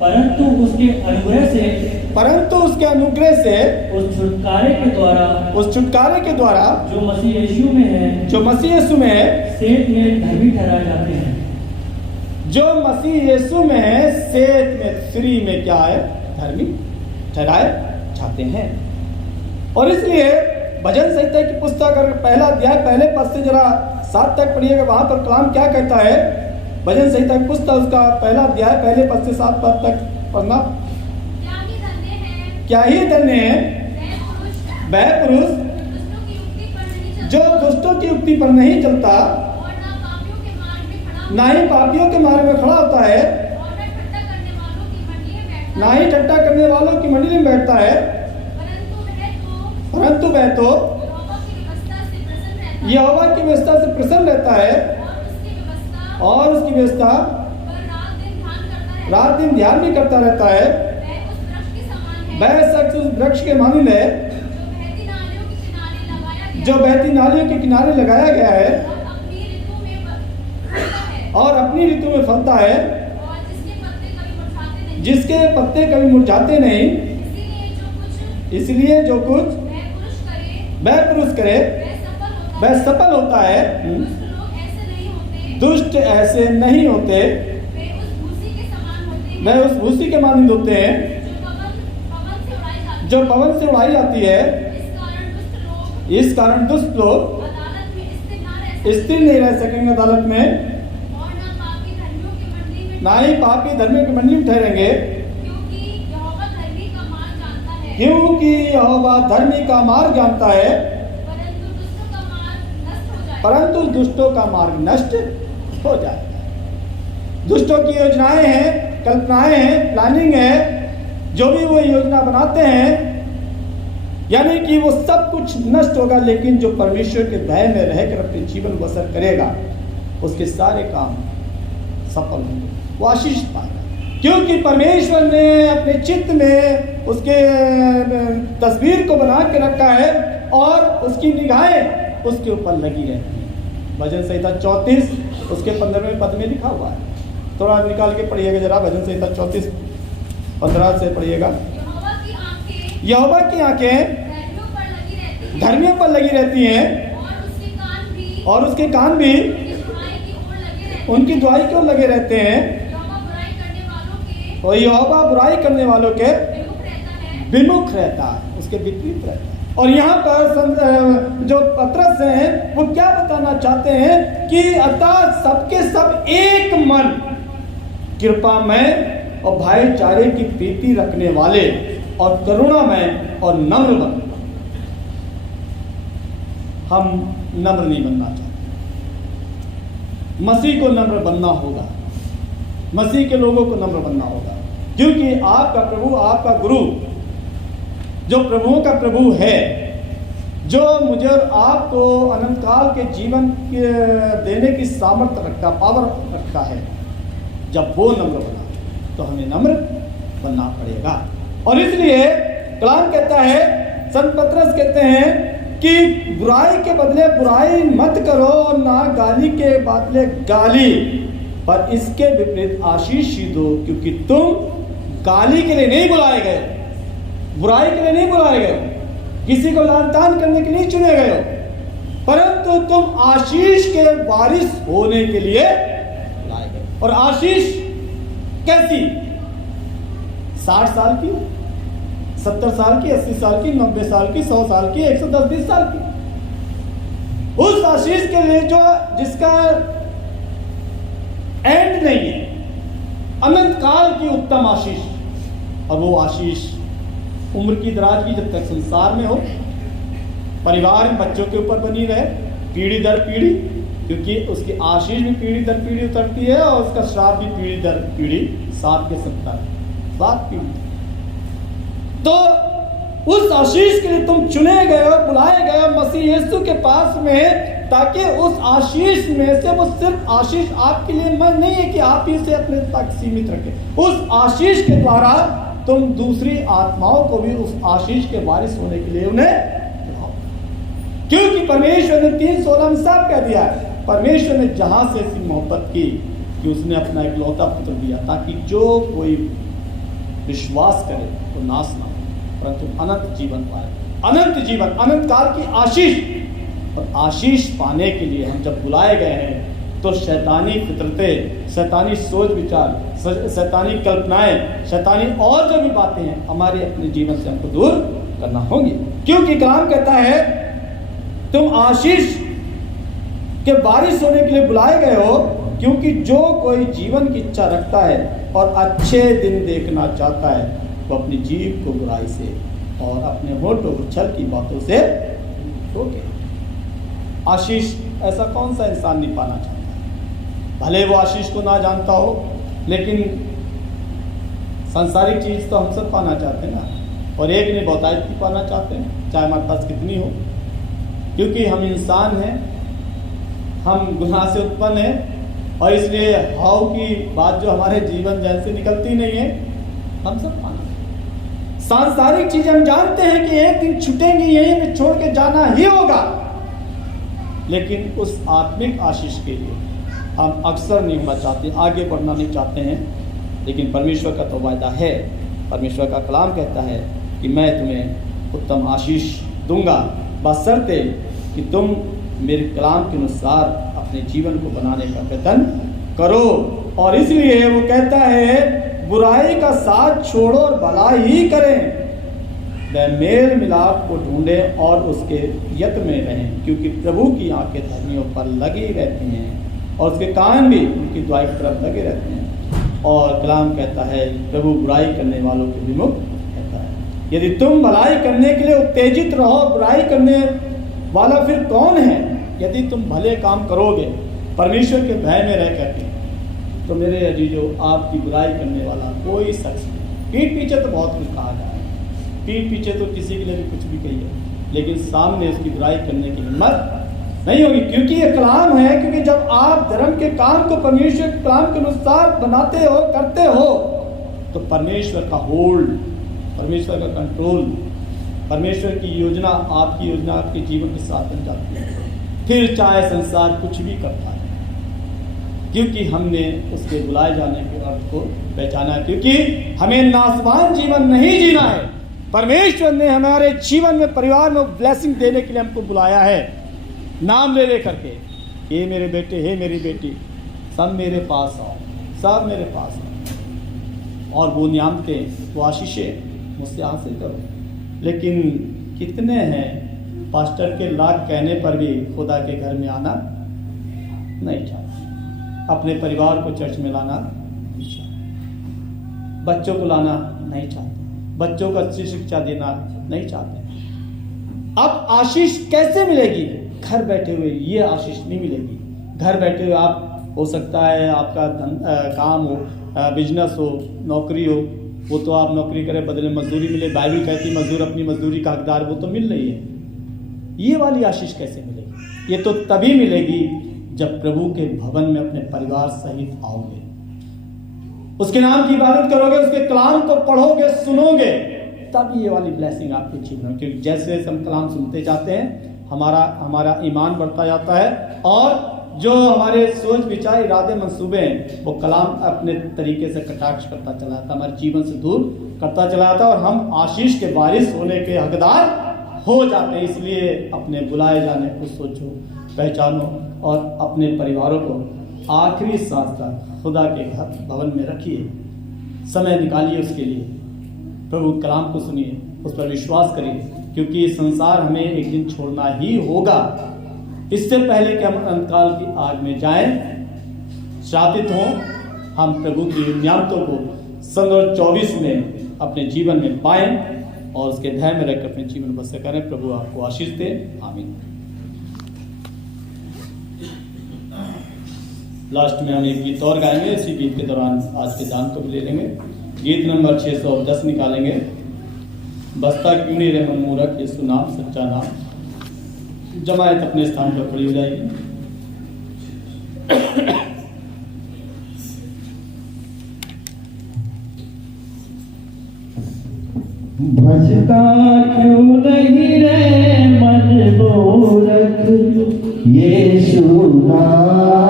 परंतु उसके अनुग्रह से उस छुटकारे के द्वारा जो मसीह यीशु में है सेत में धर्मी ठहराए जाते हैं। जो मसीह यीशु में है सेत में श्री में क्या है? धर्मी ठहराए जाते हैं। और इसलिए भजन संहिता की पुस्तक अगर पहला अध्याय पहले पद से जरा 7 तक पढ़िएगा, वहां पर कलाम क्या कहता है? भजन संहिता की पुस्तक उसका पहला अध्याय पहले पद से 7 पद तक पढ़ना। क्या ही धन्य है वह पुरुष जो दुष्टों की युक्ति पर नहीं चलता, ना ही पापियों के मार्ग में खड़ा होता है, ना ही ठट्टा करने वालों की मंडली में बैठता है, परंतु वह तो यहोवा की व्यवस्था से प्रसन्न रहता है और उसकी व्यवस्था रात दिन ध्यान भी करता रहता है। वह शख्स उस वृक्ष के मानिंद है जो बहती नालियों के किनारे लगाया गया है और अपनी ऋतु में फलता है, जिसके पत्ते कभी मुरझाते नहीं। इसलिए जो कुछ वह पुरुष करे वह सफल होता है। दुष्ट ऐसे नहीं होते, वह उस भूसी के मानिंद होते हैं जो पवन से उड़ाई जाती है। इस कारण दुष्ट लोग स्थिर नहीं रह सकेंगे अदालत में, ना ही पापी धर्मियों की मंडली में ठहरेंगे, क्योंकि यहोवा धर्मी का मार्ग जानता है, परंतु दुष्टों का मार्ग नष्ट हो जाएगा। दुष्टों की योजनाएं हैं, कल्पनाएं हैं, प्लानिंग है, जो भी वो योजना बनाते हैं, यानी कि वो सब कुछ नष्ट होगा। लेकिन जो परमेश्वर के भय में रहकर अपने जीवन बसर करेगा उसके सारे काम सफल होंगे, वो आशीष पाएगा, क्योंकि परमेश्वर ने अपने चित्त में उसके तस्वीर को बना के रखा है और उसकी निगाहें उसके ऊपर लगी रहती है। भजन संहिता 34 उसके 15वें पद में लिखा हुआ है। थोड़ा निकाल के पढ़िएगा जरा, भजन संहिता 34:15 से पढ़िएगा। यहोवा की आंखें धर्मियों पर लगी रहती हैं और उसके कान भी उनकी दुआई की ओर लगे रहते हैं। और यहोवा बुराई करने वालों के विमुख रहता है, उसके विपरीत रहता है। और यहाँ पर जो पत्रस हैं वो क्या बताना चाहते हैं कि अतः सबके सब एक मन कृपामय और भाईचारे की प्रीति रखने वाले और करुणामय और नम्र बन। हम नम्र नहीं बनना चाहते, मसीह को नम्र बनना होगा, मसीह के लोगों को नम्र बनना होगा, क्योंकि आपका प्रभु, आपका गुरु जो प्रभुओं का प्रभु है, जो मुझे और आपको अनंत काल के जीवन के देने की सामर्थ्य रखता, पावर रखता है, जब वो नम्र बना तो हमें नम्र बनना पड़ेगा। और इसलिए कलाम कहता है, संत पतरस कहते हैं कि बुराई के बदले बुराई मत करो और ना गाली के बदले गाली, पर इसके विपरीत आशीष ही दो, क्योंकि तुम गाली के लिए नहीं बुलाए गए, बुराई के लिए नहीं बुलाए गए, किसी को लान तान करने के लिए चुने गए हो, परंतु तुम आशीष के वारिस होने के लिए लाए गए। और आशीष कैसी? 60 साल की, 70 साल की, 80 साल की, 90 साल की, 100 साल की, 110-20 साल की, उस आशीष के लिए जो जिसका एंड नहीं है, अनंत काल की उत्तम आशीष। और वो आशीष उम्र की दराज की, जब तक संसार में हो, परिवार में बच्चों के ऊपर बनी रहे, पीढ़ी दर पीढ़ी, क्योंकि उसकी आशीष भी पीढ़ी दर पीढ़ी उतरती है और उसका श्राप भी पीढ़ी दर पीढ़ी 7 के 7 पीढ़ी। तो उस आशीष के लिए तुम चुने गए हो, बुलाए गए हो मसीह यीशु के पास में, ताकि उस आशीष में से, वो सिर्फ आशीष आपके लिए नहीं है कि आप ही से अपने तक सीमित रखें, उस आशीष के द्वारा तुम दूसरी आत्माओं को भी उस आशीष के वारिस होने के लिए उन्हें बुलाओ। क्योंकि परमेश्वर ने 3:16 में साफ कह दिया है, परमेश्वर ने जहां से ऐसी मोहब्बत की कि उसने अपना इकलौता पुत्र दिया, ताकि जो कोई विश्वास करे तो नाश ना हो परंतु अनंत जीवन पाए। अनंत जीवन, अनंत काल की आशीष। और आशीष पाने के लिए हम जब बुलाए गए हैं तो शैतानी फितरतें, शैतानी सोच विचार, शैतानी कल्पनाएं, शैतानी और जो भी बातें हैं हमारे अपने जीवन से हमको दूर करना होगी। क्योंकि कलाम कहता है तुम आशीष के बारिश होने के लिए बुलाए गए हो, क्योंकि जो कोई जीवन की इच्छा रखता है और अच्छे दिन देखना चाहता है वो अपनी जीभ को बुराई से और अपने होठों को छल की बातों से रोके। आशीष ऐसा कौन सा इंसान नहीं पाना चाहता? भले वो आशीष को ना जानता हो, लेकिन सांसारिक चीज तो हम सब पाना चाहते हैं ना। और एक ने बहुतायत की पाना चाहते हैं, चाहे हमारे पास कितनी हो, क्योंकि हम इंसान हैं, हम गुनाह से उत्पन्न हैं और इसलिए हाउ की बात जो हमारे जीवन जैन से निकलती नहीं है, हम सब पाना। सांसारिक चीजें हम जानते हैं कि एक दिन छूटेंगी, यहीं पे छोड़ के जाना ही होगा, लेकिन उस आत्मिक आशीष के लिए हम अक्सर नहीं होना चाहते, आगे बढ़ना नहीं चाहते हैं। लेकिन परमेश्वर का तो वायदा है, परमेश्वर का कलाम कहता है कि मैं तुम्हें उत्तम आशीष दूंगा बशर्ते कि तुम मेरे कलाम के अनुसार अपने जीवन को बनाने का प्रयत्न करो। और इसलिए वो कहता है बुराई का साथ छोड़ो और भलाई ही करें, वह मेल मिलाप को ढूंढें और उसके यत्न में रहें, क्योंकि प्रभु की आंखें धर्मियों पर लगी रहती हैं और उसके कान भी उनकी दुआई की तरफ लगे रहते हैं। और कलाम कहता है प्रभु बुराई करने वालों के विमुख कहता है। यदि तुम भलाई करने के लिए उत्तेजित रहो, बुराई करने वाला फिर कौन है? यदि तुम भले काम करोगे परमेश्वर के भय में रह करके, तो मेरे अजीजों आपकी बुराई करने वाला कोई शख्स नहीं। पीठ पीछे तो बहुत कुछ कहा जाए, पीठ पीछे तो किसी के लिए भी कुछ भी कहिए, लेकिन सामने उसकी बुराई करने की हिम्मत नहीं होगी, क्योंकि ये कलाम है। क्योंकि जब आप धर्म के काम को परमेश्वर के कलाम के अनुसार बनाते हो, करते हो, तो परमेश्वर का होल्ड, परमेश्वर का कंट्रोल, परमेश्वर की योजना, आपकी योजना आपके जीवन के साथ बन जाती है। फिर चाहे संसार कुछ भी करता है, क्योंकि हमने उसके बुलाए जाने के अर्थ को पहचाना है। क्योंकि हमें नासवान जीवन नहीं जीना है, परमेश्वर ने हमारे जीवन में, परिवार में ब्लेसिंग देने के लिए हमको बुलाया है। नाम ले करके, हे मेरे बेटे, हे मेरी बेटी, सब मेरे पास आओ, सब मेरे पास आओ, और वो नियामतें, वो आशीषें मुझसे हासिल करो। लेकिन कितने हैं पास्टर के लाख कहने पर भी खुदा के घर में आना नहीं चाहते, अपने परिवार को चर्च में लाना नहीं चाहते, बच्चों को लाना नहीं चाहते, बच्चों को अच्छी शिक्षा देना नहीं चाहते। अब आशीष कैसे मिलेगी? घर बैठे हुए ये आशीष नहीं मिलेगी। घर बैठे हुए आप, हो सकता है आपका काम हो, बिजनेस हो, नौकरी हो, वो तो आप नौकरी करें, बदले मजदूरी मिले। बाइबल कहती मजदूर अपनी मजदूरी का हकदार, वो तो मिल रही है। ये वाली आशीष कैसे मिलेगी? ये तो तभी मिलेगी जब प्रभु के भवन में अपने परिवार सहित आओगे, उसके नाम की इबादत करोगे, उसके कलाम को पढ़ोगे, सुनोगे, तब ये वाली ब्लेसिंग आपके जीवन में। क्योंकि जैसे जैसे हम कलाम सुनते जाते हैं हमारा ईमान बढ़ता जाता है, और जो हमारे सोच विचार इरादे मंसूबे हैं वो कलाम अपने तरीके से कटाक्ष करता चला जाता, हमारे जीवन से दूर करता चला जाता, और हम आशीष के बारिश होने के हकदार हो जाते हैं। इसलिए अपने बुलाए जाने को सोचो, पहचानो और अपने परिवारों को आखिरी सांस तक खुदा के घर भवन में रखिए, समय निकालिए उसके लिए, प्रभु कलाम को सुनिए, उस पर विश्वास करिए, क्योंकि संसार हमें एक दिन छोड़ना ही होगा। इससे पहले कि हम अंतकाल की आग में जाएं, श्रापित हों, हम प्रभु की नियामतों को सन 2024 में अपने जीवन में पाएं और उसके ध्यान में रखकर अपने जीवन बसर करें। प्रभु आपको आशीष दे, आमीन। लास्ट में हम एक गीत और गाएंगे, इसी गीत के दौरान आज के दान को भी ले लेंगे। गीत नंबर 610 निकालेंगे, बसता क्यों नहीं रे मन मूरख, यीशु नाम सच्चा नाम। जमायत अपने स्थान पर खड़ी हो जाएगी। बसता क्यों नहीं रे मन मूरख, यीशु नाम